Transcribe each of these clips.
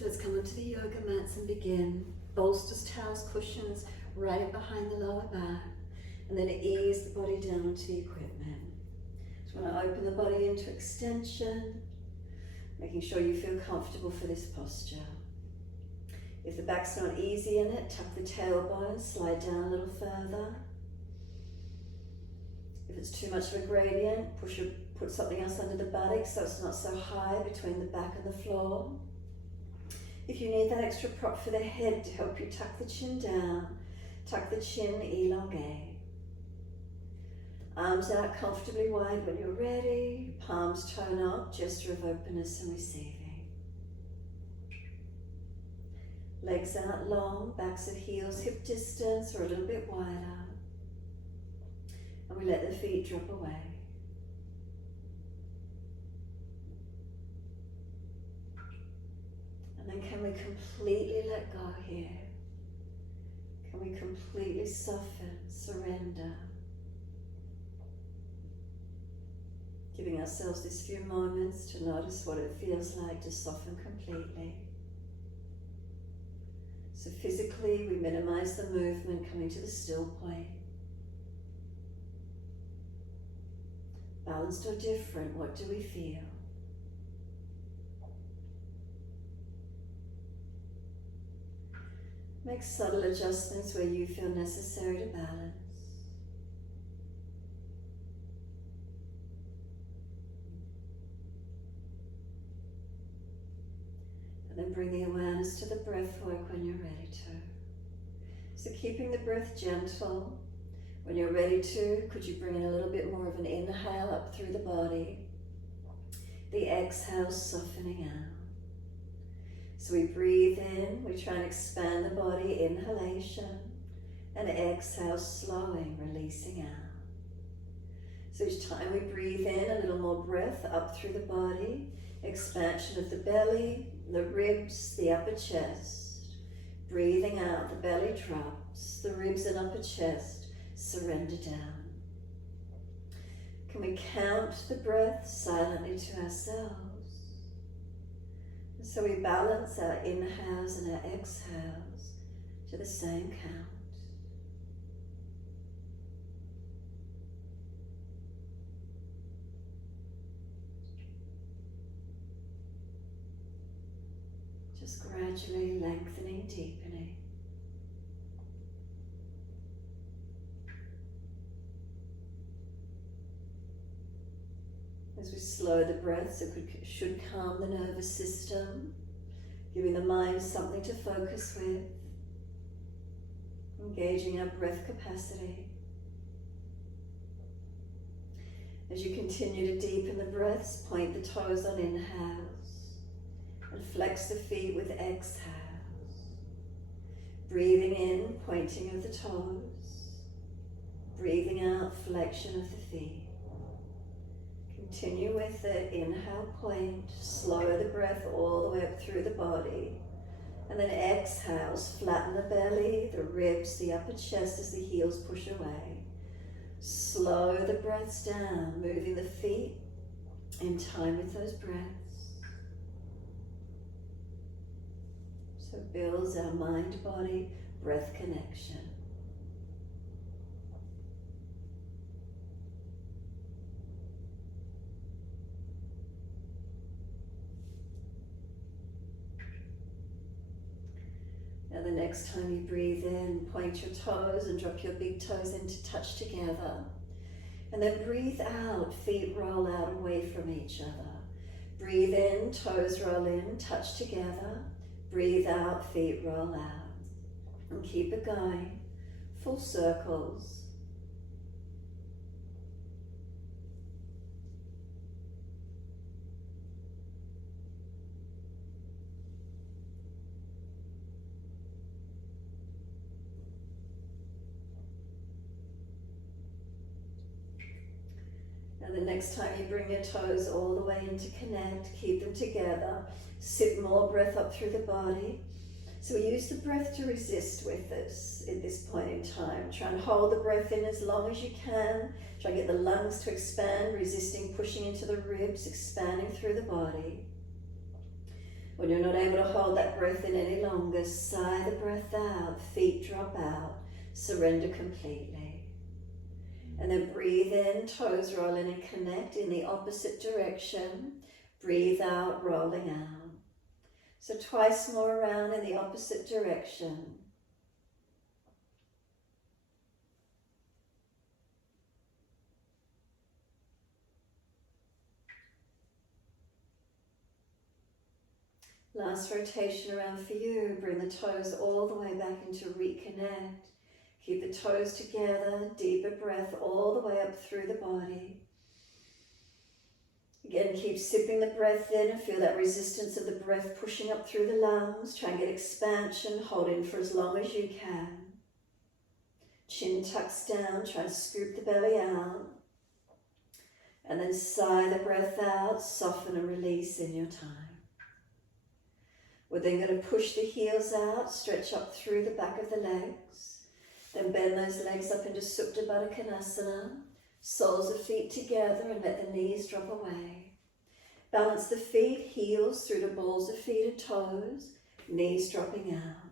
So let's come onto the yoga mats and begin. Bolsters, towels, cushions, right up behind the lower back. And then ease the body down onto the equipment. Just want to open the body into extension, making sure you feel comfortable for this posture. If the back's not easy in it, tuck the tailbone, slide down a little further. If it's too much of a gradient, put something else under the buttocks so it's not so high between the back and the floor. If you need that extra prop for the head to help you tuck the chin down, tuck the chin, elongate. Arms out comfortably wide when you're ready, palms tone up, gesture of openness and receiving. Legs out long, backs at heels, hip distance or a little bit wider. And we let the feet drop away. And then can we completely let go here? Can we completely soften, surrender? Giving ourselves these few moments to notice what it feels like to soften completely. So physically, we minimize the movement, coming to the still point. Balanced or different, what do we feel? Make subtle adjustments where you feel necessary to balance. And then bring the awareness to the breath work when you're ready to. So keeping the breath gentle. When you're ready to, could you bring in a little bit more of an inhale up through the body? The exhale softening out. So we breathe in, we try and expand the body, inhalation, and exhale, slowing, releasing out. So each time we breathe in, a little more breath up through the body, expansion of the belly, the ribs, the upper chest. Breathing out, the belly drops, the ribs and upper chest surrender down. Can we count the breath silently to ourselves? And so we balance our inhales and our exhales to the same count. Just gradually lengthening, deepening. As we slow the breaths, it should calm the nervous system, giving the mind something to focus with, engaging our breath capacity. As you continue to deepen the breaths, point the toes on inhales and flex the feet with exhales. Breathing in, pointing of the toes. Breathing out, flexion of the feet. Continue with it, inhale, point, slow the breath all the way up through the body. And then exhales, flatten the belly, the ribs, the upper chest as the heels push away. Slow the breaths down, moving the feet in time with those breaths. So it builds our mind-body breath connection. Now the next time you breathe in, point your toes and drop your big toes in to touch together. And then breathe out, feet roll out away from each other. Breathe in, toes roll in, touch together. Breathe out, feet roll out. And keep it going, full circles. Now the next time you bring your toes all the way in to connect, keep them together, sip more breath up through the body. So we use the breath to resist with this at this point in time. Try and hold the breath in as long as you can. Try and get the lungs to expand, resisting pushing into the ribs, expanding through the body. When you're not able to hold that breath in any longer, sigh the breath out, feet drop out, surrender completely. And then breathe in, toes roll in and connect in the opposite direction. Breathe out, rolling out. So twice more around in the opposite direction. Last rotation around for you. Bring the toes all the way back into reconnect. Keep the toes together, deeper breath all the way up through the body. Again, keep sipping the breath in and feel that resistance of the breath pushing up through the lungs. Try and get expansion, hold in for as long as you can. Chin tucks down, try and scoop the belly out. And then sigh the breath out, soften and release in your time. We're then going to push the heels out, stretch up through the back of the legs. Then bend those legs up into Supta Baddha Konasana. Soles of feet together and let the knees drop away. Balance the feet, heels through the balls of feet and toes, knees dropping out.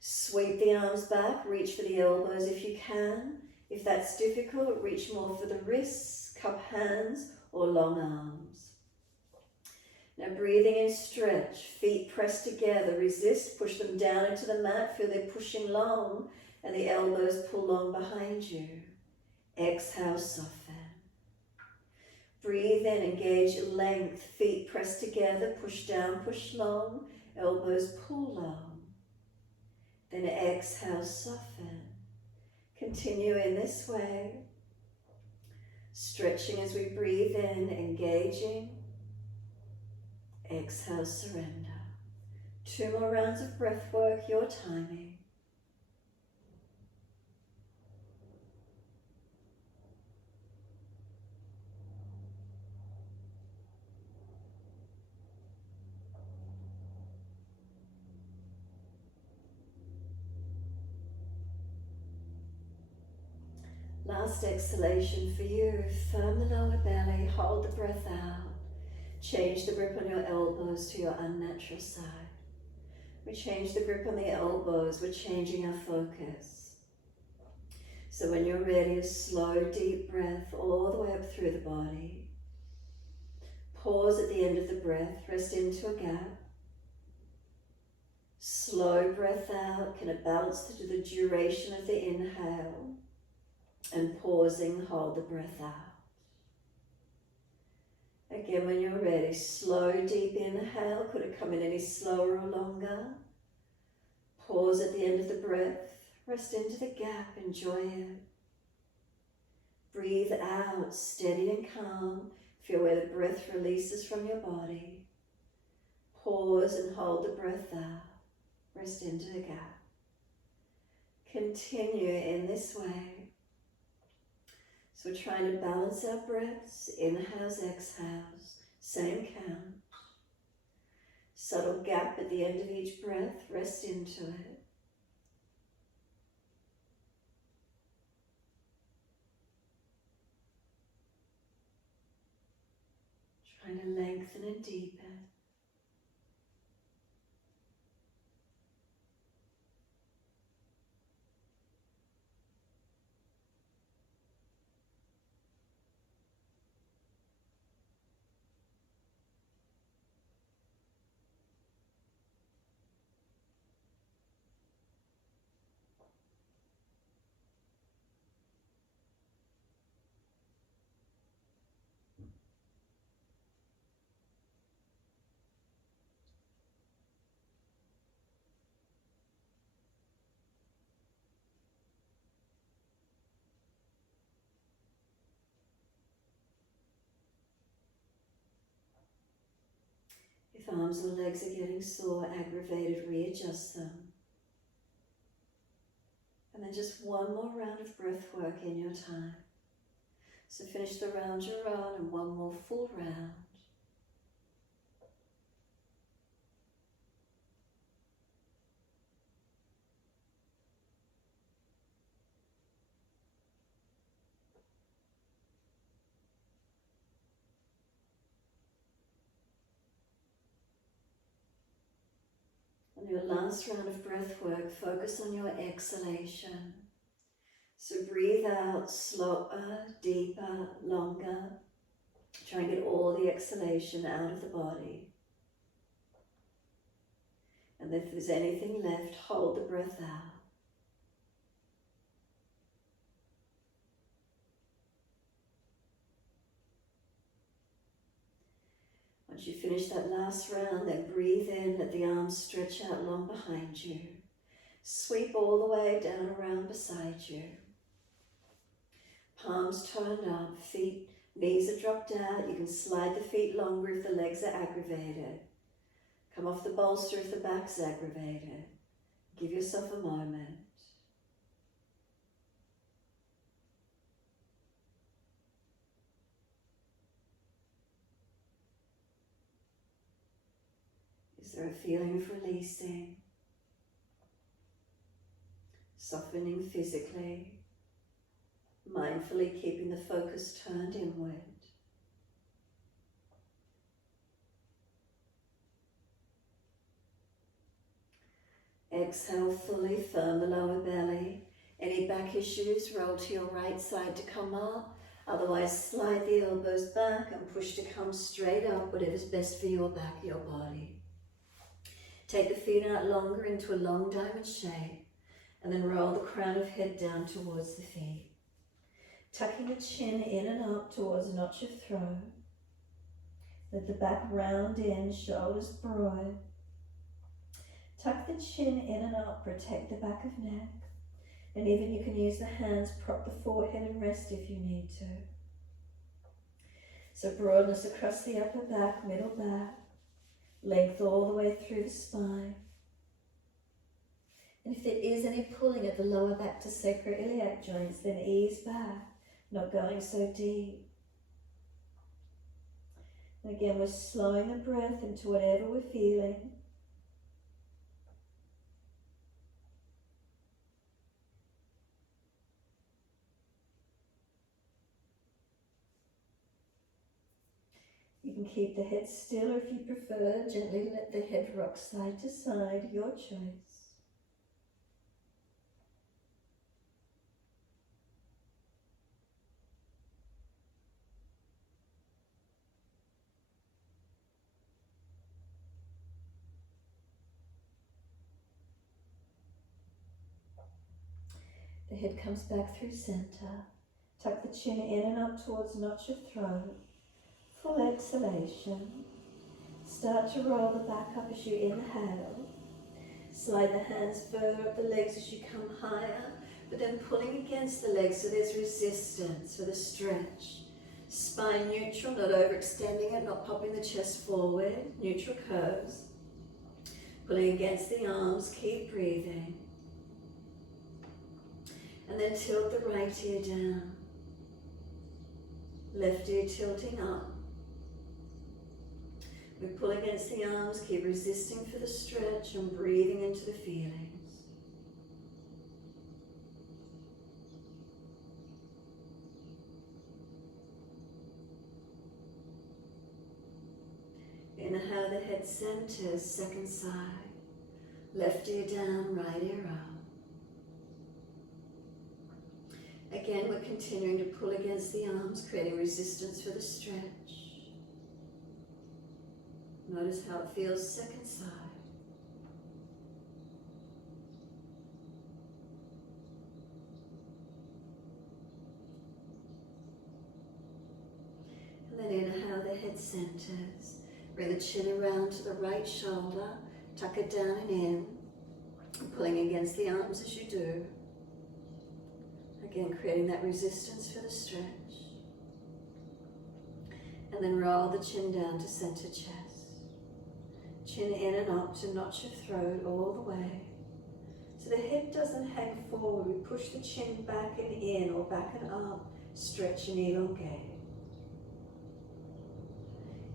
Sweep the arms back, reach for the elbows if you can. If that's difficult, reach more for the wrists, cup hands or long arms. Now breathing in, stretch, feet pressed together, resist, push them down into the mat, feel they're pushing long and the elbows pull long behind you. Exhale, soften. Breathe in, engage length, feet pressed together, push down, push long, elbows pull long. Then exhale, soften. Continue in this way. Stretching as we breathe in, engaging. Exhale, surrender. 2 more rounds of breath work, your timing. Last exhalation for you. Firm the lower belly, hold the breath out. Change the grip on your elbows to your unnatural side. We change the grip on the elbows, we're changing our focus. So when you're ready, a slow, deep breath all the way up through the body. Pause at the end of the breath, rest into a gap. Slow breath out, can it balance to the duration of the inhale? And pausing, hold the breath out. Again, when you're ready, slow, deep inhale. Could it come in any slower or longer? Pause at the end of the breath. Rest into the gap, enjoy it. Breathe out, steady and calm. Feel where the breath releases from your body. Pause and hold the breath out. Rest into the gap. Continue in this way. So we're trying to balance our breaths, inhales, exhales, same count. Subtle gap at the end of each breath, rest into it. Trying to lengthen and deepen. If arms or legs are getting sore, aggravated, readjust them. And then just one more round of breath work in your time. So finish the round you're on and one more full round. On your last round of breath work, focus on your exhalation. So breathe out slower, deeper, longer. Try and get all the exhalation out of the body. And if there's anything left, hold the breath out. Once you finish that last round, then breathe in, let the arms stretch out long behind you. Sweep all the way down around beside you. Palms turned up, knees are dropped out. You can slide the feet longer if the legs are aggravated. Come off the bolster if the back's aggravated. Give yourself a moment. Is there a feeling of releasing? Softening physically, mindfully keeping the focus turned inward. Exhale fully, firm the lower belly. Any back issues, roll to your right side to come up. Otherwise, slide the elbows back and push to come straight up, whatever's best for your back, your body. Take the feet out longer into a long diamond shape, and then roll the crown of head down towards the feet. Tucking the chin in and up towards a notch of throat. Let the back round in, shoulders broad. Tuck the chin in and up, protect the back of neck. And even you can use the hands, prop the forehead and rest if you need to. So broadness across the upper back, middle back. Length all the way through the spine. And if there is any pulling at the lower back to sacroiliac joints, then ease back, not going so deep. And again, we're slowing the breath into whatever we're feeling. You can keep the head still, or if you prefer, gently let the head rock side to side, your choice. The head comes back through center. Tuck the chin in and up towards the notch of throat. Full exhalation. Start to roll the back up as you inhale. Slide the hands further up the legs as you come higher, but then pulling against the legs so there's resistance for the stretch. Spine neutral, not overextending it, not popping the chest forward. Neutral curves. Pulling against the arms, keep breathing. And then tilt the right ear down. Left ear tilting up. We pull against the arms, keep resisting for the stretch and breathing into the feelings. Inhale, the head centers, second side. Left ear down, right ear up. Again, we're continuing to pull against the arms, creating resistance for the stretch. Notice how it feels second side. And then inhale, the head centers. Bring the chin around to the right shoulder. Tuck it down and in. Pulling against the arms as you do. Again, creating that resistance for the stretch. And then roll the chin down to center chest. Chin in and up to notch of throat all the way. So the head doesn't hang forward. We push the chin back and in or back and up. Stretch and elongate.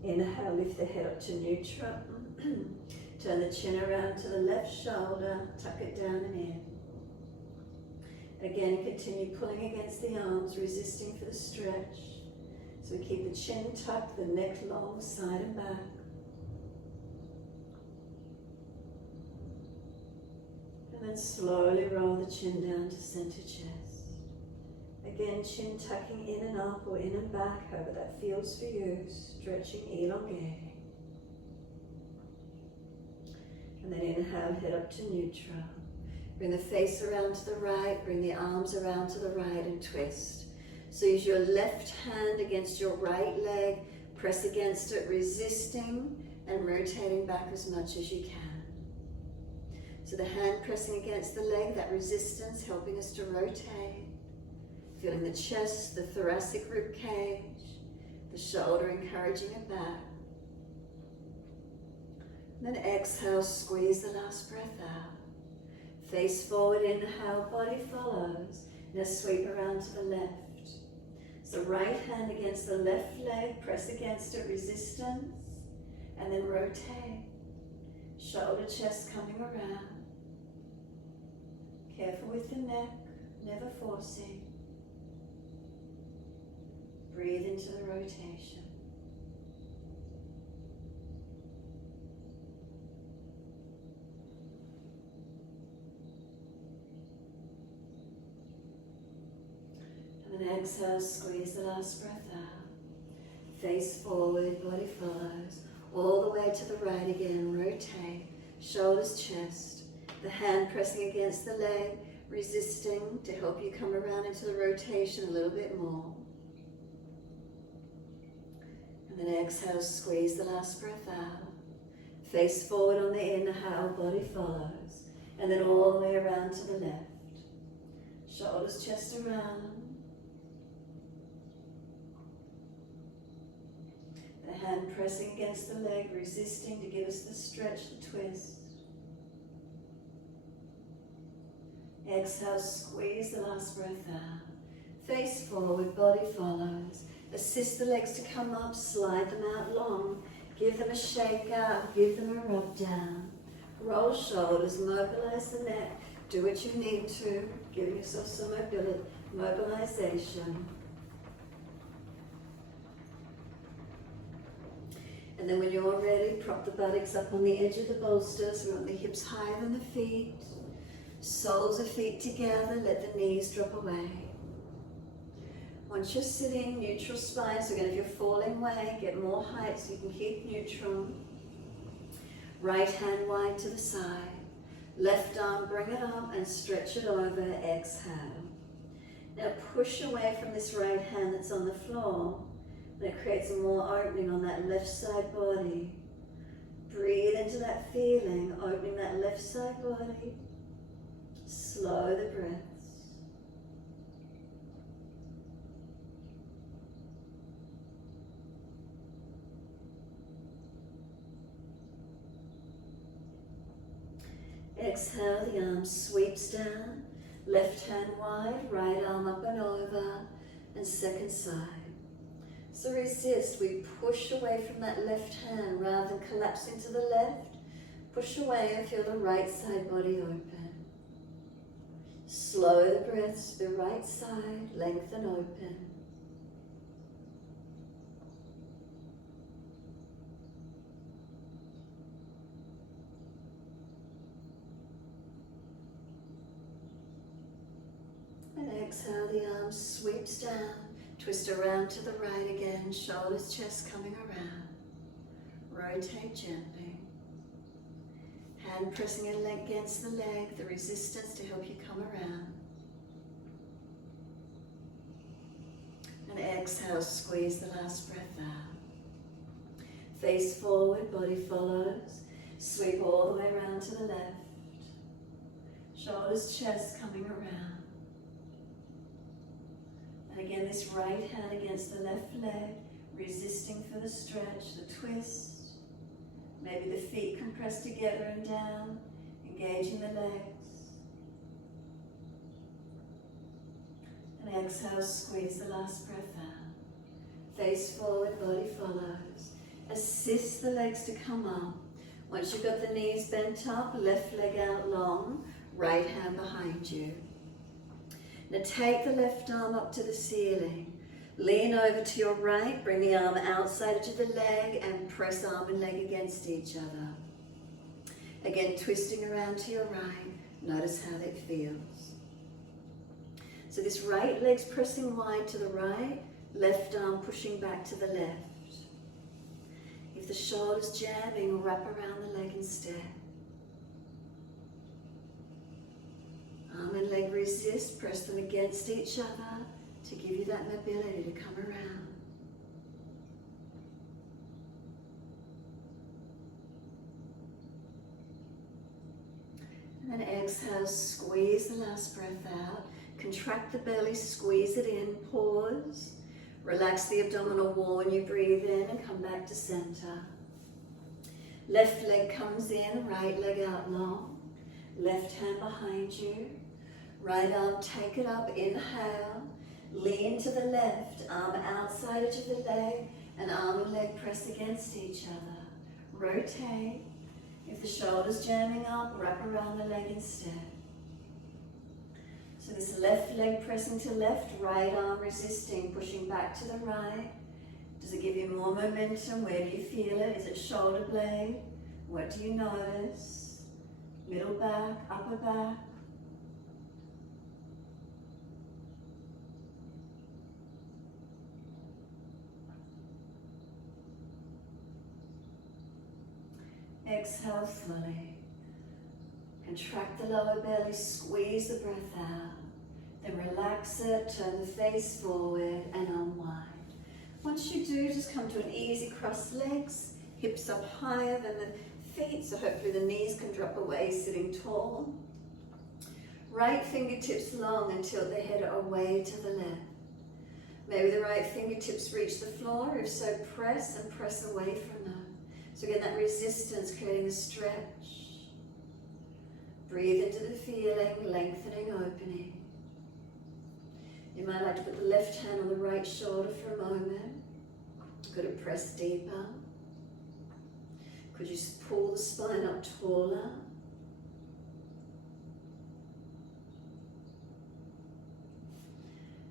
Inhale, lift the head up to neutral. Turn the chin around to the left shoulder. Tuck it down and in. Again, continue pulling against the arms, resisting for the stretch. So we keep the chin tucked, the neck long, side and back. And then slowly roll the chin down to center chest. Again, chin tucking in and up or in and back, however that feels for you, stretching, elongating. And then inhale, head up to neutral. Bring the face around to the right, bring the arms around to the right and twist. So use your left hand against your right leg, press against it, resisting and rotating back as much as you can. So the hand pressing against the leg, that resistance helping us to rotate. Feeling the chest, the thoracic rib cage, the shoulder encouraging it back. And then exhale, squeeze the last breath out. Face forward, inhale, body follows. Now sweep around to the left. So right hand against the left leg, press against it, resistance, and then rotate. Shoulder, chest coming around. Careful with the neck, never forcing. Breathe into the rotation. And then exhale, squeeze the last breath out. Face forward, body follows. All the way to the right again, rotate. Shoulders, chest. The hand pressing against the leg, resisting to help you come around into the rotation a little bit more. And then exhale, squeeze the last breath out. Face forward on the inhale, body follows. And then all the way around to the left. Shoulders, chest around. The hand pressing against the leg, resisting to give us the stretch, the twist. Exhale, squeeze the last breath out. Face forward, body follows. Assist the legs to come up, slide them out long. Give them a shake out, give them a rub down. Roll shoulders, mobilize the neck. Do what you need to, give yourself some mobilization. And then when you're ready, prop the buttocks up on the edge of the bolsters. We want the hips higher than the feet. Soles of feet together, let the knees drop away. Once you're sitting, neutral spine, so again, if you're falling away, get more height so you can keep neutral. Right hand wide to the side. Left arm, bring it up and stretch it over, exhale. Now push away from this right hand that's on the floor. That creates more opening on that left side body. Breathe into that feeling, opening that left side body. Slow the breaths. Exhale, the arm sweeps down. Left hand wide, right arm up and over, and second side. So resist, we push away from that left hand rather than collapsing to the left. Push away and feel the right side body open. Slow the breaths to the right side, lengthen open. And exhale, the arm sweeps down. Twist around to the right again, shoulders, chest coming around. Rotate gently. Hand pressing against the leg, the resistance to help you come around. And exhale, squeeze the last breath out. Face forward, body follows. Sweep all the way around to the left. Shoulders, chest coming around. And again, this right hand against the left leg, resisting for the stretch, the twist. Maybe the feet compressed together and down, engaging the legs. And exhale, squeeze the last breath out. Face forward, body follows. Assist the legs to come up. Once you've got the knees bent up, left leg out long, right hand behind you. Now take the left arm up to the ceiling. Lean over to your right, bring the arm outside edge of the leg and press arm and leg against each other. Again, twisting around to your right, Notice how that feels. So this right leg's pressing wide to the right, left arm pushing back to the left. If the shoulder's jamming, wrap around the leg instead. Arm and leg resist, press them against each other to give you that mobility to come around. And then exhale, squeeze the last breath out. Contract the belly, squeeze it in, pause. Relax the abdominal wall when you breathe in and come back to center. Left leg comes in, right leg out long. Left hand behind you. Right arm, take it up, inhale. Lean to the left, arm outside edge of the leg, and arm and leg press against each other. Rotate. If the shoulder's jamming up, wrap around the leg instead. So this left leg pressing to left, right arm resisting, pushing back to the right. Does it give you more momentum? Where do you feel it? Is it shoulder blade? What do you notice? Middle back, upper back. Exhale fully. Contract the lower belly, squeeze the breath out. Then relax it, turn the face forward and unwind. Once you do, just come to an easy crossed legs, hips up higher than the feet, so hopefully the knees can drop away sitting tall. Right fingertips long and tilt the head away to the left. Maybe the right fingertips reach the floor, if so press and press away from them. So again, that resistance, creating a stretch. Breathe into the feeling, lengthening, opening. You might like to put the left hand on the right shoulder for a moment. Could it press deeper? Could you pull the spine up taller?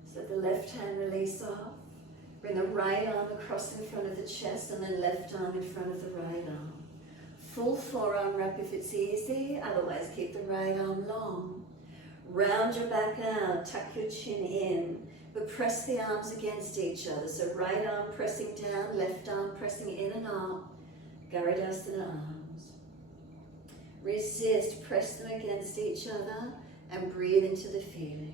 So let the left hand release off. Bring the right arm across in front of the chest and then left arm in front of the right arm. Full forearm wrap if it's easy, otherwise keep the right arm long. Round your back out, tuck your chin in, but press the arms against each other. So right arm pressing down, left arm pressing in and up. Garudasana arms. Resist, press them against each other and breathe into the feeling.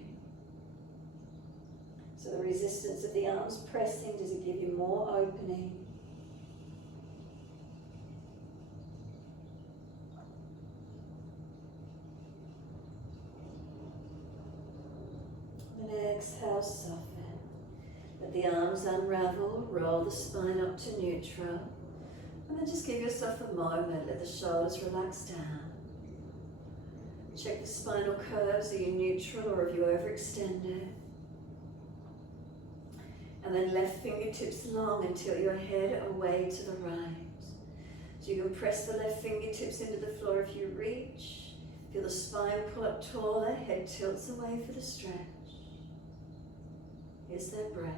So the resistance of the arms pressing, does it give you more opening? And exhale, soften. Let the arms unravel, roll the spine up to neutral. And then just give yourself a moment, let the shoulders relax down. Check the spinal curves, are you neutral or have you overextended? And then left fingertips long and tilt your head away to the right. So you can press the left fingertips into the floor if you reach. Feel the spine pull up taller, head tilts away for the stretch. Here's that breath.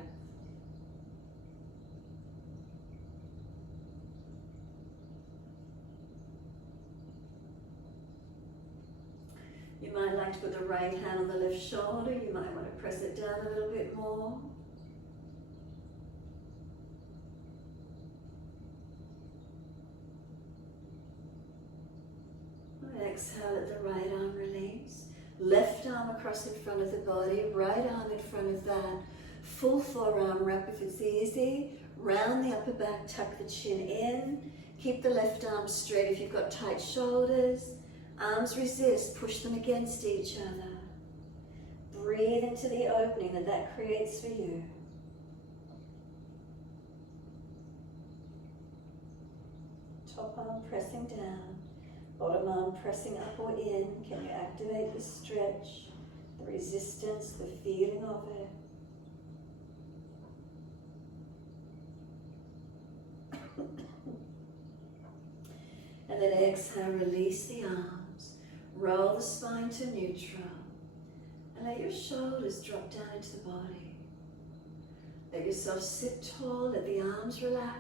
You might like to put the right hand on the left shoulder. You might want to press it down a little bit more. Exhale, let the right arm release. Left arm across in front of the body, right arm in front of that. Full forearm wrap if it's easy. Round the upper back, tuck the chin in. Keep the left arm straight if you've got tight shoulders. Arms resist, push them against each other. Breathe into the opening that creates for you. Top arm pressing down. Bottom arm pressing up or in. Can you activate the stretch, the resistance, the feeling of it? And then exhale, release the arms. Roll the spine to neutral. And let your shoulders drop down into the body. Let yourself sit tall, let the arms relax.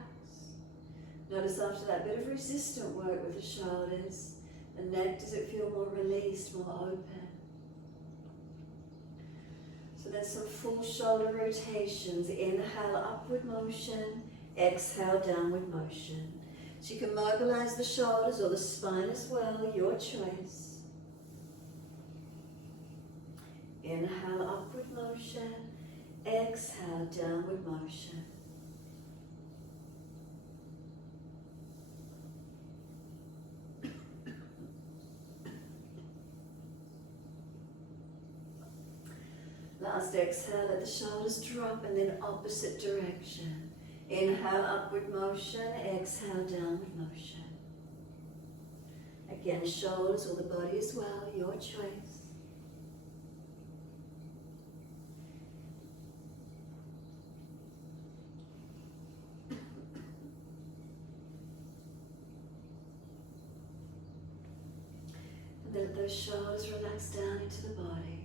Notice after that bit of resistant work with the shoulders, The neck, does it feel more released, more open? So then some full shoulder rotations. Inhale, upward motion. Exhale, downward motion. So you can mobilize the shoulders or the spine as well, your choice. Inhale, upward motion. Exhale, downward motion. Last exhale, let the shoulders drop and then opposite direction. Inhale, upward motion. Exhale, downward motion. Again, shoulders or the body as well, your choice. And then let those shoulders relax down into the body.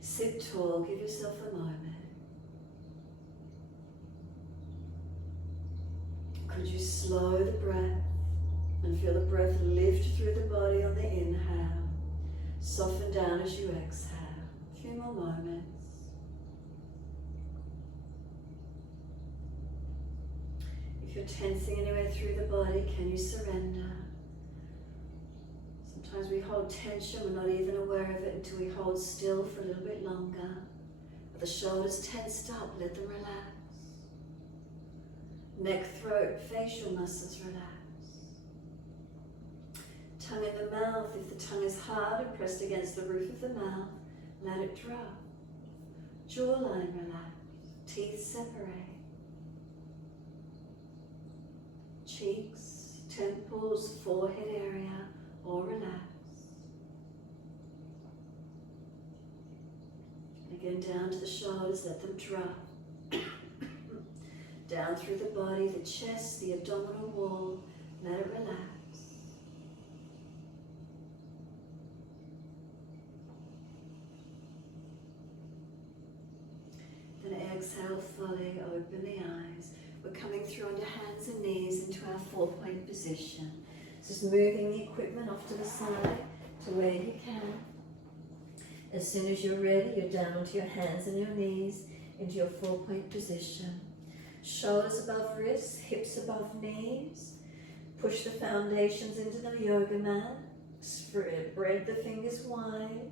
Sit tall, give yourself a moment. Could you slow the breath and feel the breath lift through the body on the inhale, soften down as you exhale. A few more moments. If you're tensing anywhere through the body, can you surrender? Sometimes we hold tension, we're not even aware of it until we hold still for a little bit longer. But the shoulders tensed up, let them relax. Neck, throat, facial muscles relax. Tongue in the mouth, if the tongue is hard and pressed against the roof of the mouth, let it drop. Jawline relax, teeth separate. Cheeks, temples, forehead area, all relax. Again, down to the shoulders, let them drop. Down through the body, the chest, the abdominal wall, let it relax. Then exhale fully, open the eyes. We're coming through on your hands and knees into our 4-point position. Just moving the equipment off to the side to where you can. As soon as you're ready, you're down onto your hands and your knees into your 4-point position. Shoulders above wrists, hips above knees. Push the foundations into the yoga mat. Spread the fingers wide.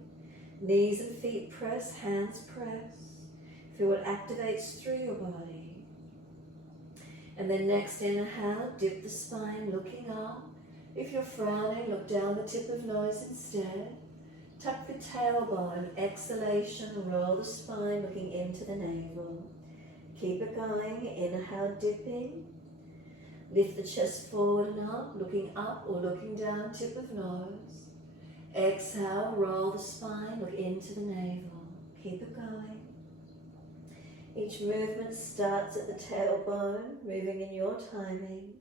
Knees and feet press, hands press. Feel what activates through your body. And then next inhale, dip the spine, looking up. If you're frowning, look down the tip of nose instead. Tuck the tailbone, exhalation, roll the spine, looking into the navel. Keep it going, inhale, dipping. Lift the chest forward and up, looking up or looking down, tip of nose. Exhale, roll the spine, look into the navel. Keep it going. Each movement starts at the tailbone, moving in your timing.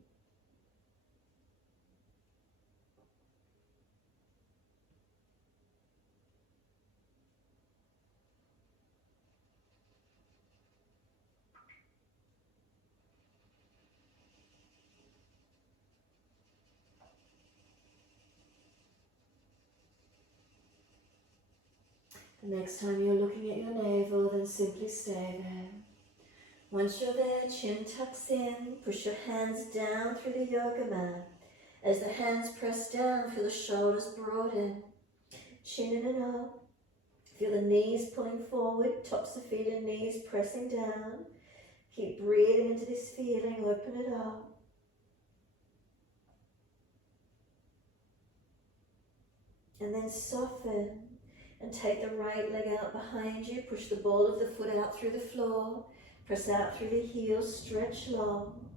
The next time you're looking at your navel, then simply stay there. Once you're there, chin tucks in, push your hands down through the yoga mat. As the hands press down, feel the shoulders broaden. Chin in and up. Feel the knees pulling forward, tops of feet and knees pressing down. Keep breathing into this feeling, open it up. And then soften. And take the right leg out behind you. Push the ball of the foot out through the floor. Press out through the heels. Stretch long.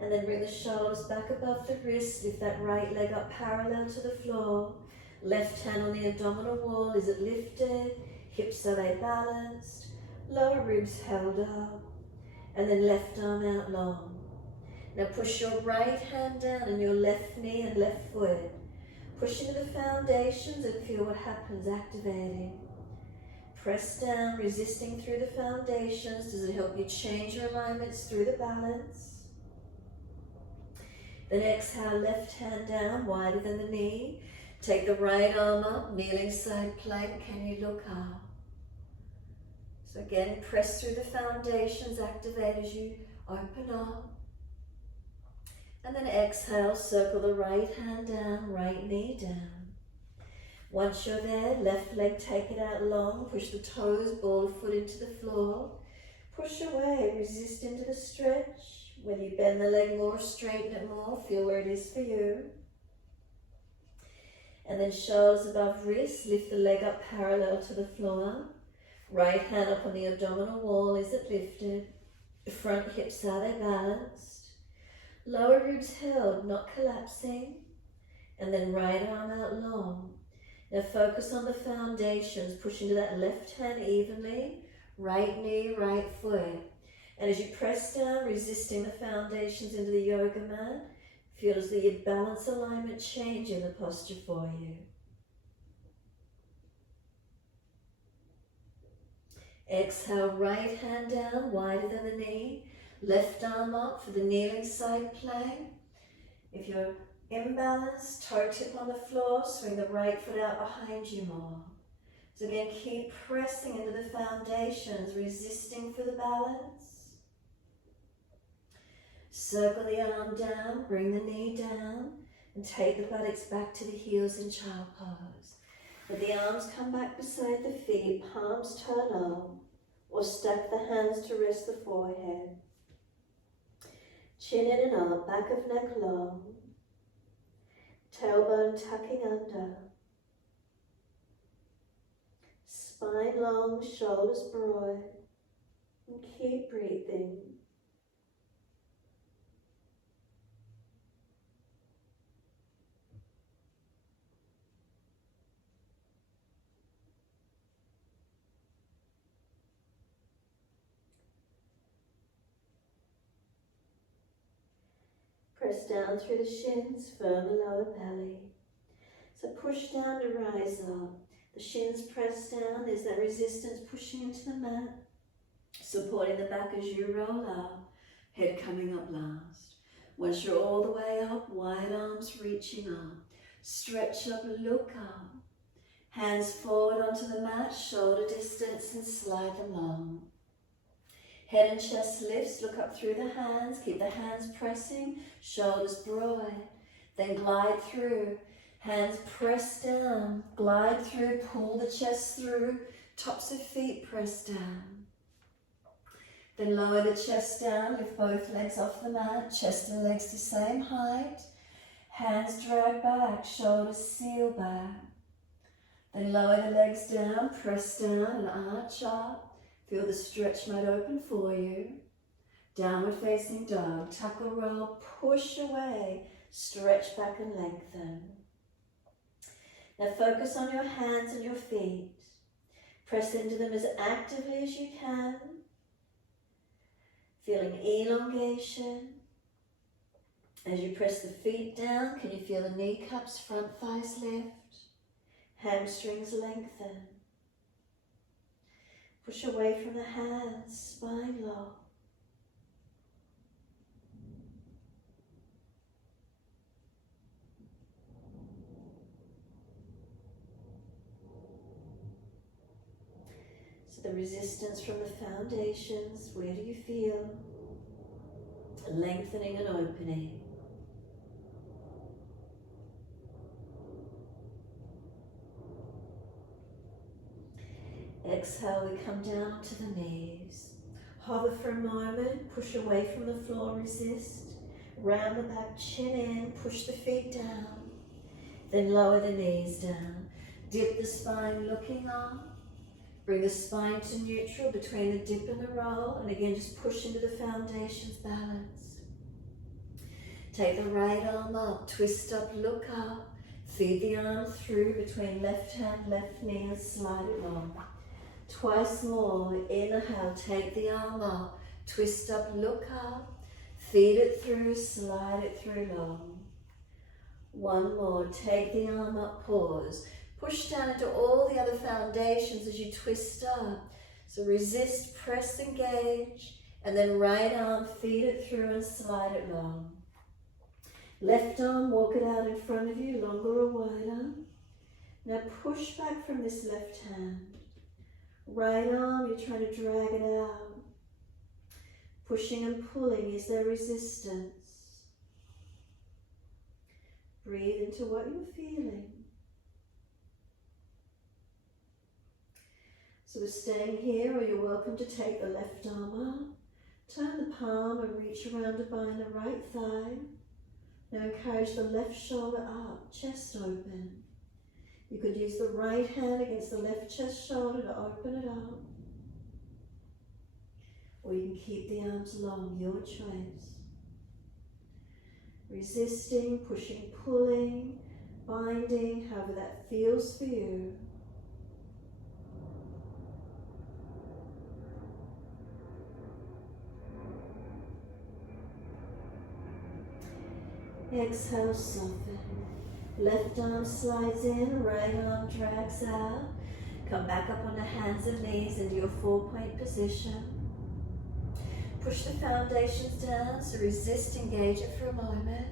And then bring the shoulders back above the wrists. Lift that right leg up parallel to the floor. Left hand on the abdominal wall. Is it lifted? Hips, are they balanced? Lower ribs held up. And then left arm out long. Now push your right hand down on your left knee and left foot. Push into the foundations and feel what happens, activating. Press down, resisting through the foundations. Does it help you change your alignments through the balance? Then exhale, left hand down, wider than the knee. Take the right arm up, kneeling side plank. Can you look up? So again, press through the foundations, activate as you open up. And then exhale, circle the right hand down, right knee down. Once you're there, left leg, take it out long, push the toes, ball of foot into the floor. Push away, resist into the stretch. Whether you bend the leg more, straighten it more, feel where it is for you. And then shoulders above wrists, lift the leg up parallel to the floor. Right hand up on the abdominal wall, is it lifted? Front hips, are they balanced? Lower ribs held, not collapsing. And then right arm out long. Now focus on the foundations, push into that left hand evenly, right knee, right foot. And as you press down, resisting the foundations into the yoga mat, feel as though your balance alignment change in the posture for you. Exhale, right hand down, wider than the knee. Left arm up for the kneeling side plank. If you're imbalanced, toe tip on the floor, swing the right foot out behind you more. So again, keep pressing into the foundations, resisting for the balance. Circle the arm down, bring the knee down, and take the buttocks back to the heels in child pose. Let the arms come back beside the feet, palms turn up, or stack the hands to rest the forehead. Chin in and up, back of neck long, tailbone tucking under. Spine long, shoulders broad, and keep breathing. Press down through the shins, firm the lower belly. So push down to rise up. The shins press down, there's that resistance pushing into the mat. Supporting the back as you roll up, head coming up last. Once you're all the way up, wide arms reaching up. Stretch up, look up. Hands forward onto the mat, shoulder distance and slide them long. Head and chest lifts, look up through the hands, keep the hands pressing, shoulders broad. Then glide through, hands press down, glide through, pull the chest through, tops of feet press down. Then lower the chest down, lift both legs off the mat, chest and legs the same height. Hands drag back, shoulders seal back. Then lower the legs down, press down and arch up. Feel the stretch mat open for you. Downward facing dog, tuck or roll, push away, stretch back and lengthen. Now focus on your hands and your feet. Press into them as actively as you can. Feeling elongation. As you press the feet down, can you feel the kneecaps, front thighs lift? Hamstrings lengthen. Push away from the hands, spine low. So the resistance from the foundations, where do you feel? Lengthening and opening. Exhale, we come down to the knees. Hover for a moment, push away from the floor, resist. Round the back, chin in, push the feet down. Then lower the knees down. Dip the spine looking up. Bring the spine to neutral between the dip and the roll. And again, just push into the foundations, balance. Take the right arm up, twist up, look up. Feed the arm through between left hand, left knee, and slide it long. Twice more, inhale, take the arm up, twist up, look up, feed it through, slide it through long. One more, take the arm up, pause. Push down into all the other foundations as you twist up. So resist, press, engage, and then right arm, feed it through and slide it long. Left arm, walk it out in front of you, longer or wider. Now push back from this left hand. Right arm, you're trying to drag it out. Pushing and pulling, is there resistance? Breathe into what you're feeling. So we're staying here, or you're welcome to take the left arm up. Turn the palm and reach around to bind the right thigh. Now encourage the left shoulder up, chest open. You could use the right hand against the left chest shoulder to open it up. Or you can keep the arms long, your choice. Resisting, pushing, pulling, binding, however that feels for you. Exhale, soften. Left arm slides in, right arm drags out. Come back up on the hands and knees into your 4-point position. Push the foundations down, so resist, engage it for a moment.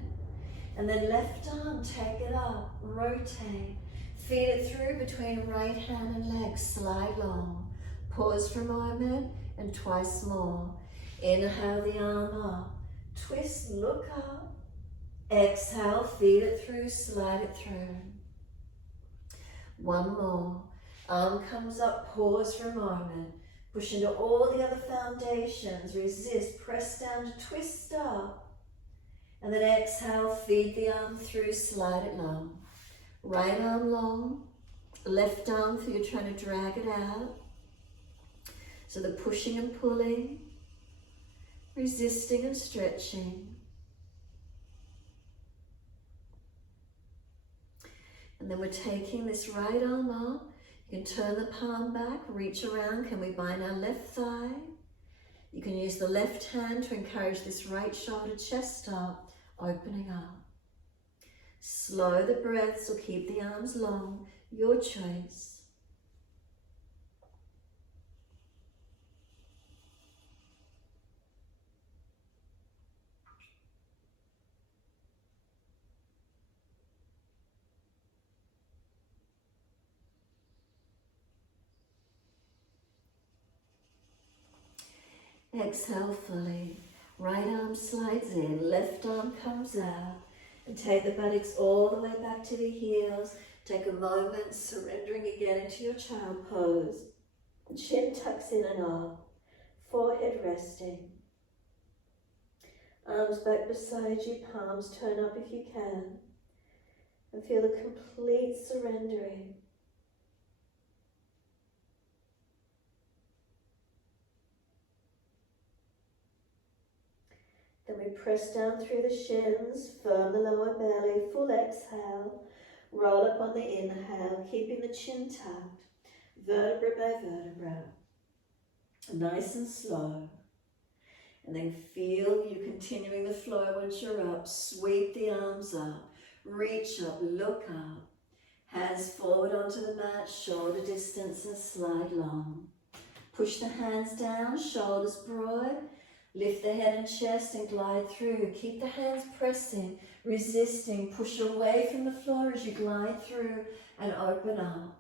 And then left arm, take it up, rotate. Feed it through between right hand and leg, slide long. Pause for a moment and twice more. Inhale the arm up, twist, look up. Exhale, feed it through, slide it through. One more. Arm comes up, pause for a moment. Push into all the other foundations, resist, press down to twist up. And then exhale, feed the arm through, slide it long. Right arm long, left arm for you trying to drag it out. So the pushing and pulling, resisting and stretching. And then we're taking this right arm up. You can turn the palm back, reach around. Can we bind our left thigh? You can use the left hand to encourage this right shoulder, chest up, opening up. Slow the breaths or keep the arms long, your choice. Exhale fully. Right arm slides in, left arm comes out. And take the buttocks all the way back to the heels. Take a moment, surrendering again into your child pose. Chin tucks in and up. Forehead resting. Arms back beside you, palms turn up if you can. And feel the complete surrendering. Then we press down through the shins, firm the lower belly, full exhale, roll up on the inhale, keeping the chin tucked, vertebra by vertebra, nice and slow. And then feel you continuing the flow once you're up, sweep the arms up, reach up, look up, hands forward onto the mat, shoulder distance and slide long. Push the hands down, shoulders broad. Lift the head and chest and glide through. Keep the hands pressing, resisting. Push away from the floor as you glide through and open up.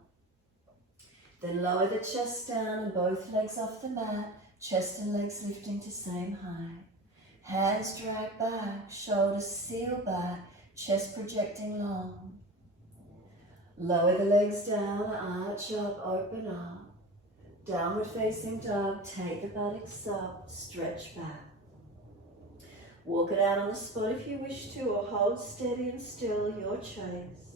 Then lower the chest down and both legs off the mat. Chest and legs lifting to same height. Hands drag back, shoulders seal back, chest projecting long. Lower the legs down, arch up, open up. Downward facing dog, take the buttocks up, stretch back. Walk it out on the spot if you wish to, or hold steady and still, your choice.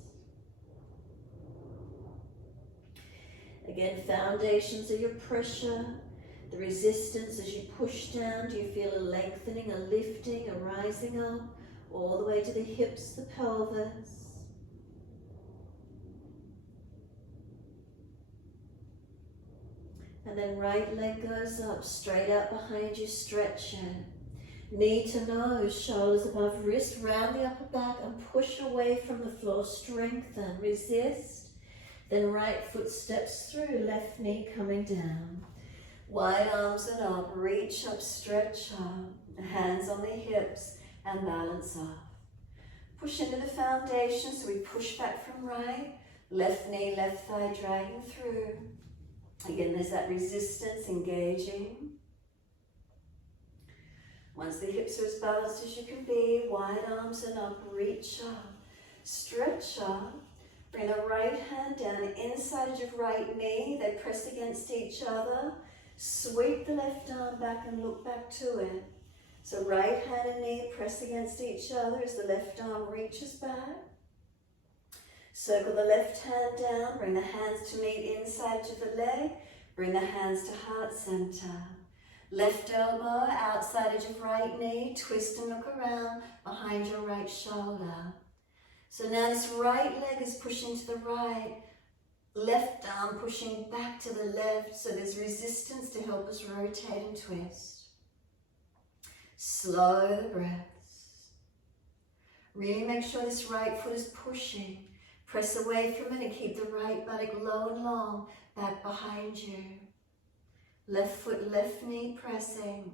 Again, foundations are your pressure, the resistance as you push down. Do you feel a lengthening, a lifting, a rising up, all the way to the hips, the pelvis? And then right leg goes up, straight out behind you, stretch it. Knee to nose, shoulders above wrist, round the upper back and push away from the floor, strengthen, resist. Then right foot steps through, left knee coming down. Wide arms and up, reach up, stretch up. Hands on the hips and balance up. Push into the foundation, so we push back from right. Left knee, left thigh dragging through. Again, there's that resistance engaging. Once the hips are as balanced as you can be, wide arms and up, reach up, stretch up. Bring the right hand down inside of your right knee. They press against each other. Sweep the left arm back and look back to it. So right hand and knee press against each other as the left arm reaches back. Circle the left hand down. Bring the hands to meet inside of the leg. Bring the hands to heart center. Left elbow outside of your right knee. Twist and look around behind your right shoulder. So now this right leg is pushing to the right. Left arm pushing back to the left. So there's resistance to help us rotate and twist. Slow the breaths. Really make sure this right foot is pushing. Press away from it and keep the right buttock low and long back behind you. Left foot, left knee pressing.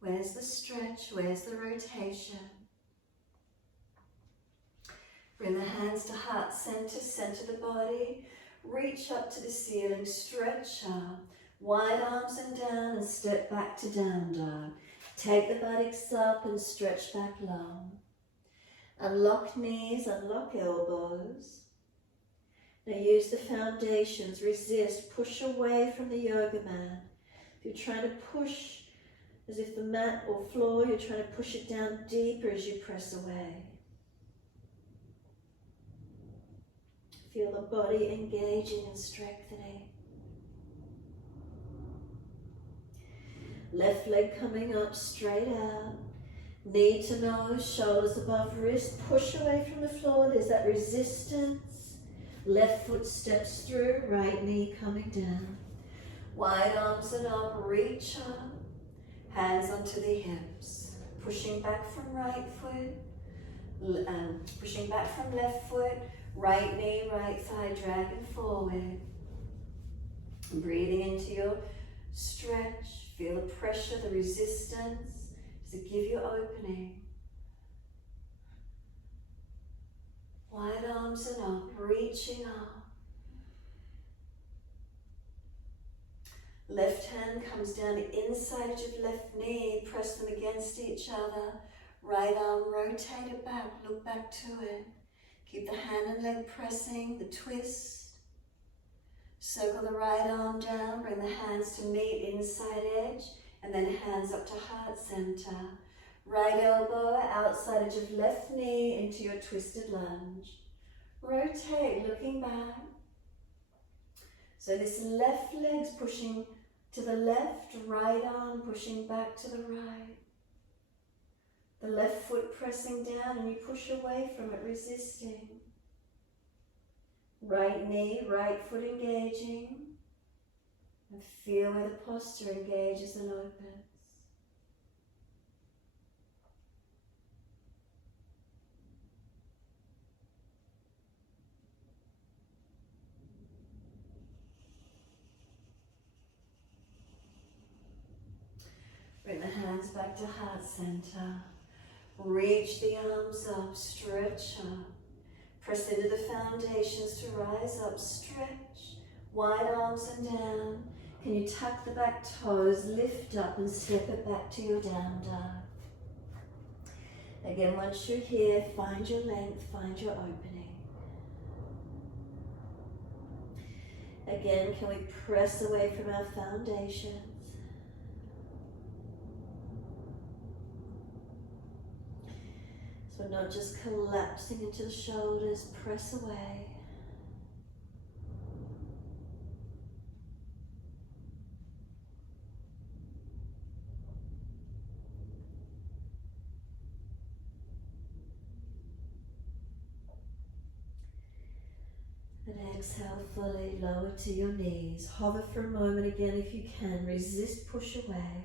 Where's the stretch? Where's the rotation? Bring the hands to heart center, center the body. Reach up to the ceiling, stretch up. Wide arms and down and step back to down dog. Take the buttocks up and stretch back long. Unlock knees, unlock elbows. Now use the foundations, resist, push away from the yoga mat. If you're trying to push as if the mat or floor, you're trying to push it down deeper as you press away. Feel the body engaging and strengthening. Left leg coming up, straight out. Knee to nose, shoulders above wrist. Push away from the floor. There's that resistance. Left foot steps through, right knee coming down. Wide arms and up, reach up. Hands onto the hips. Pushing back from right foot. Pushing back from left foot. Right knee, right thigh, dragging forward. Breathing into your stretch. Feel the pressure, the resistance. Does it give you opening? Wide arms and up, reaching up. Left hand comes down inside of your left knee. Press them against each other. Right arm rotate it back, look back to it. Keep the hand and leg pressing, the twist. Circle the right arm down, bring the hands to meet inside edge, and then hands up to heart center. Right elbow outside edge of left knee into your twisted lunge. Rotate, looking back. So this left leg's pushing to the left, right arm pushing back to the right. The left foot pressing down and you push away from it, resisting. Right knee, right foot engaging. And feel where the posture engages and opens. Bring the hands back to heart center. Reach the arms up, stretch up. Press into the foundations to rise up, stretch. Wide arms and down. Can you tuck the back toes, lift up and step it back to your down dog. Again, once you're here, find your length, find your opening. Again, can we press away from our foundations? So we're not just collapsing into the shoulders, press away. And exhale fully, lower to your knees. Hover for a moment again if you can. Resist, push away.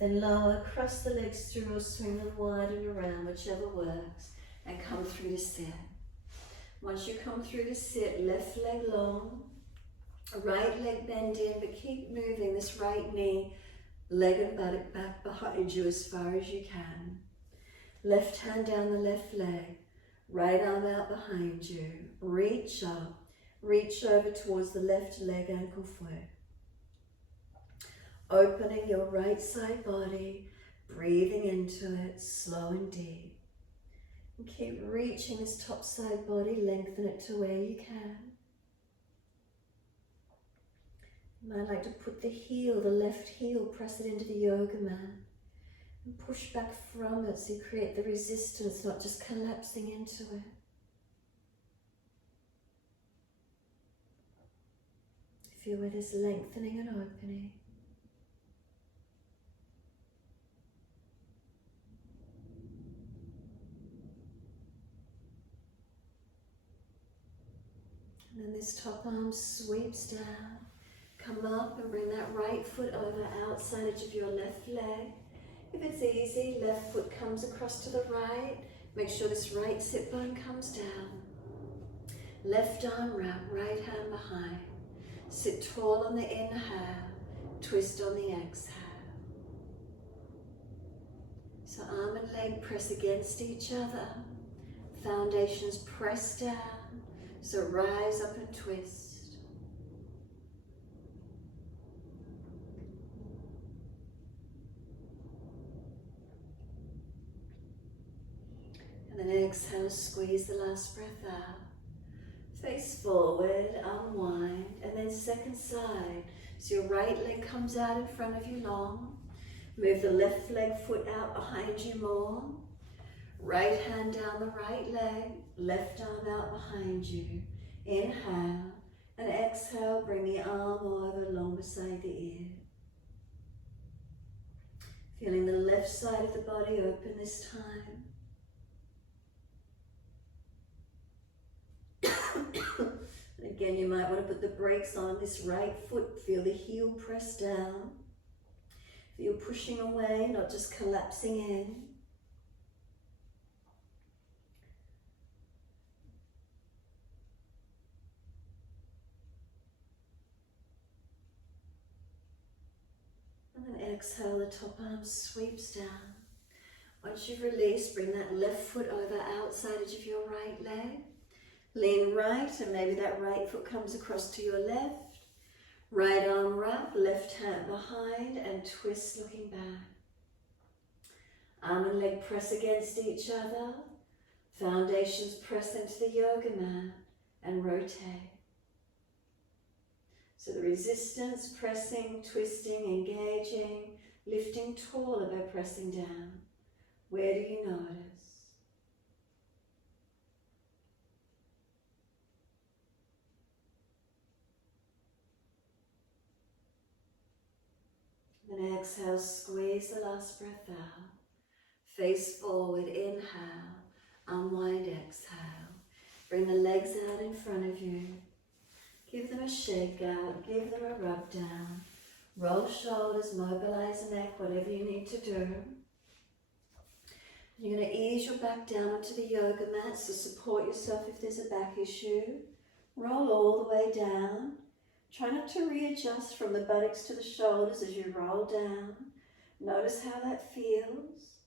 Then lower, cross the legs through or swing them wide and around, whichever works, and come through to sit. Once you come through to sit, left leg long, right leg bend in, but keep moving this right knee Leg and buttock back behind you as far as you can. Left hand down the left leg. Right arm out behind you. Reach up. Reach over towards the left leg, ankle, foot. Opening your right side body. Breathing into it, slow and deep. And keep reaching this top side body. Lengthen it to where you can. You might like to put the heel, the left heel, press it into the yoga mat. And push back from it so you create the resistance, not just collapsing into it. Feel where there's lengthening and opening. And then this top arm sweeps down. Come up and bring that right foot over outside edge of your left leg. If it's easy, left foot comes across to the right. Make sure this right sit bone comes down. Left arm wrap, right hand behind. Sit tall on the inhale, twist on the exhale. So arm and leg press against each other. Foundations press down. So rise up and twist. And then exhale, squeeze the last breath out. Face forward, unwind, and then second side. So your right leg comes out in front of you long. Move the left leg foot out behind you more. Right hand down the right leg, left arm out behind you. Inhale, and exhale, bring the arm over along beside the ear. Feeling the left side of the body open this time. And again, you might want to put the brakes on this right foot. Feel the heel press down. Feel pushing away, not just collapsing in. And then exhale, the top arm sweeps down. Once you've released, bring that left foot over outside edge of your right leg. Lean right, and maybe that right foot comes across to your left. Right arm wrap, left hand behind, and twist looking back. Arm and leg press against each other. Foundations press into the yoga mat and rotate. So the resistance, pressing, twisting, engaging, lifting taller by pressing down. Where do you notice? Then exhale, squeeze the last breath out. Face forward, inhale, unwind, exhale. Bring the legs out in front of you. Give them a shake out, give them a rub down. Roll shoulders, mobilize the neck, whatever you need to do. You're going to ease your back down onto the yoga mat, so support yourself if there's a back issue. Roll all the way down. Try not to readjust from the buttocks to the shoulders as you roll down. Notice how that feels.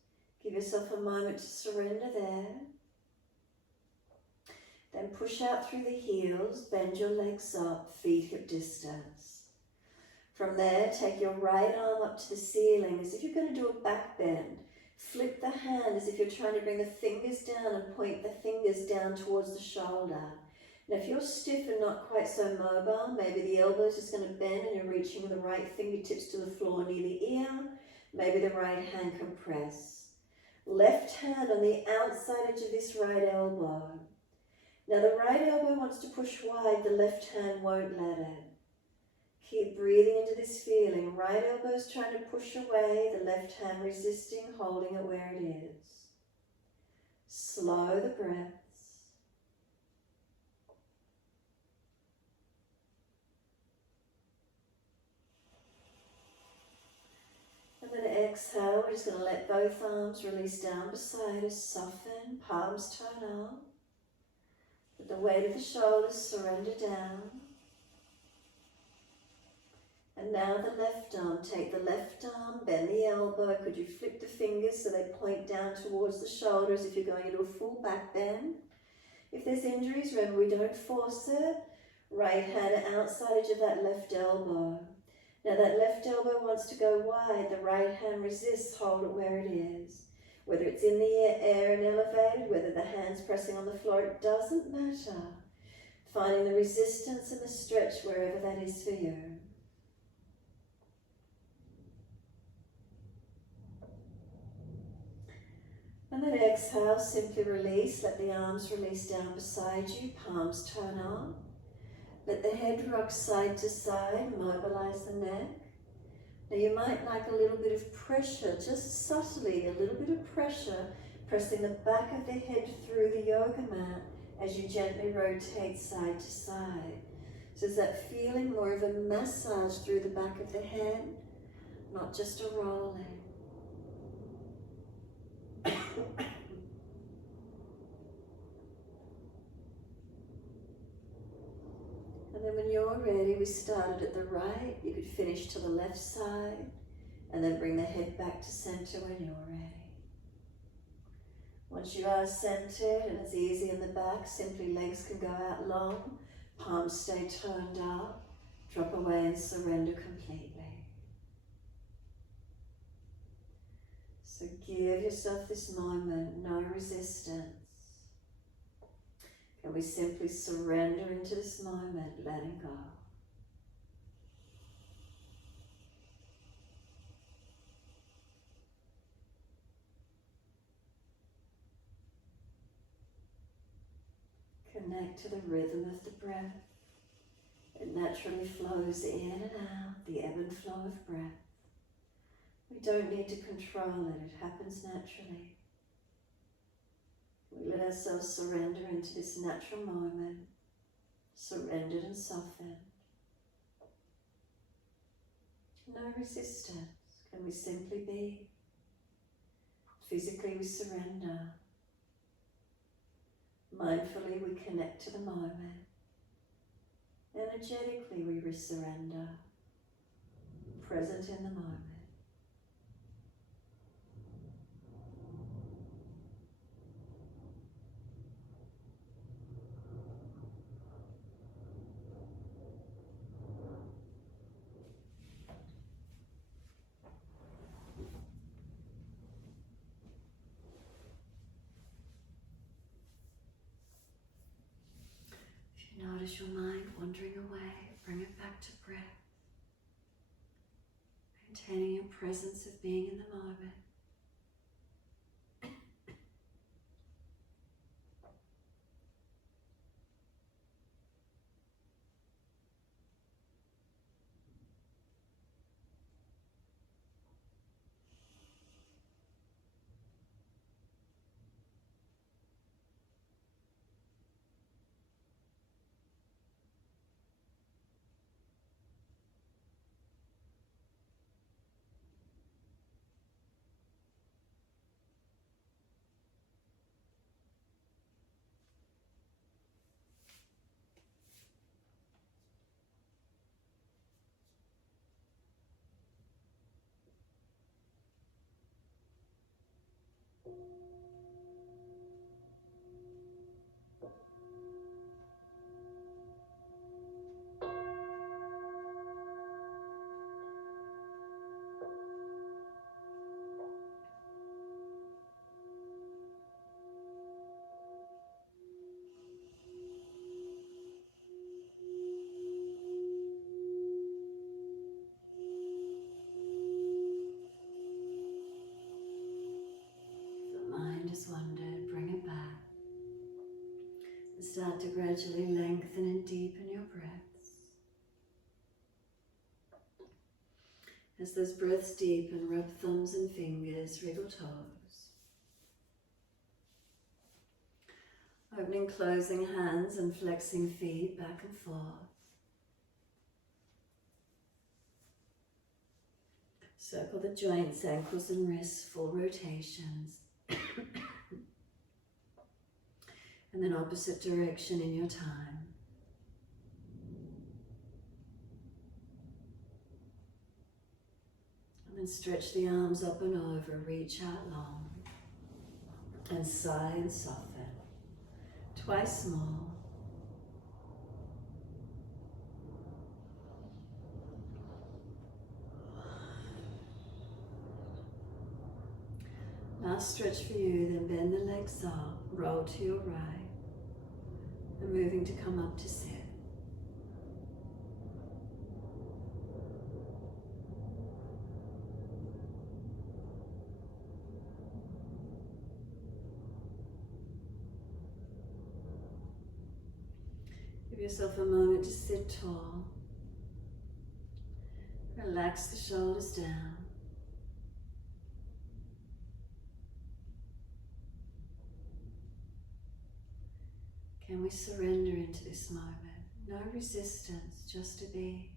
Give yourself a moment to surrender there. Then push out through the heels, bend your legs up, feet hip distance. From there, take your right arm up to the ceiling as if you're going to do a back bend. Flip the hand as if you're trying to bring the fingers down and point the fingers down towards the shoulder. Now if you're stiff and not quite so mobile, maybe the elbow's just going to bend and you're reaching with the right fingertips to the floor near the ear. Maybe the right hand can press. Left hand on the outside edge of this right elbow. Now the right elbow wants to push wide, the left hand won't let it. Keep breathing into this feeling. Right elbow's trying to push away, the left hand resisting, holding it where it is. Slow the breaths. And then exhale, we're just going to let both arms release down beside us, soften, palms turn up. Let the weight of the shoulders surrender down. And now the left arm, take the left arm, bend the elbow. Could you flip the fingers so they point down towards the shoulders if you're going into a full back bend? If there's injuries, remember we don't force it. Right hand outside edge of that left elbow. Now that left elbow wants to go wide, the right hand resists, hold it where it is. Whether it's in the air and elevated, whether the hand's pressing on the floor, it doesn't matter. Finding the resistance and the stretch wherever that is for you. And then exhale, simply release, let the arms release down beside you, palms turn on. Let the head rock side to side, mobilize the neck. Now you might like a little bit of pressure, just subtly, a little bit of pressure, pressing the back of the head through the yoga mat as you gently rotate side to side. So is that feeling more of a massage through the back of the head, not just a rolling? And then when you're ready, we started at the right, you could finish to the left side, and then bring the head back to center when you're ready. Once you are centered, and it's easy in the back, simply legs can go out long, palms stay turned up, drop away and surrender completely. So give yourself this moment, no resistance. Can we simply surrender into this moment, letting go? Connect to the rhythm of the breath. It naturally flows in and out, the ebb and flow of breath. We don't need to control it, it happens naturally. We let ourselves surrender into this natural moment, surrendered and softened. No resistance, can we simply be? Physically we surrender. Mindfully we connect to the moment. Energetically we resurrender, present in the moment. Notice your mind wandering away, bring it back to breath. Maintaining your presence of being in the moment. Wandered, bring it back. And start to gradually lengthen and deepen your breaths. As those breaths deepen, rub thumbs and fingers, wriggle toes. Opening, closing hands and flexing feet back and forth. Circle the joints, ankles and wrists, full rotations. And then opposite direction in your time. And stretch the arms up and over, reach out long. And sigh and soften. Twice more. Last stretch for you, then bend the legs up, roll to your right, and moving to come up to sit. Give yourself a moment to sit tall. Relax the shoulders down. Can we surrender into this moment? No resistance, just to be.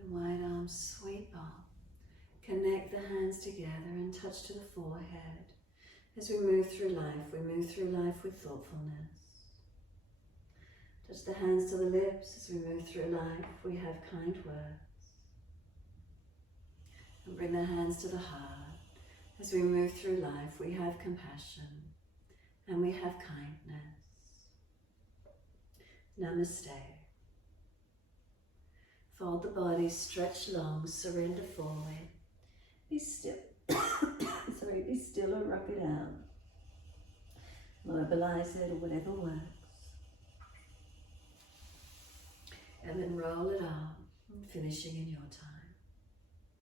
And wide arms sweep up. Connect the hands together and touch to the forehead. As we move through life with thoughtfulness. Touch the hands to the lips. As we move through life, we have kind words. And bring the hands to the heart. As we move through life, we have compassion and we have kindness. Namaste. Fold the body, stretch long, surrender forward. Be still. Sorry, be still or rock it out. Mobilize it or whatever works. And then roll it up, finishing in your time.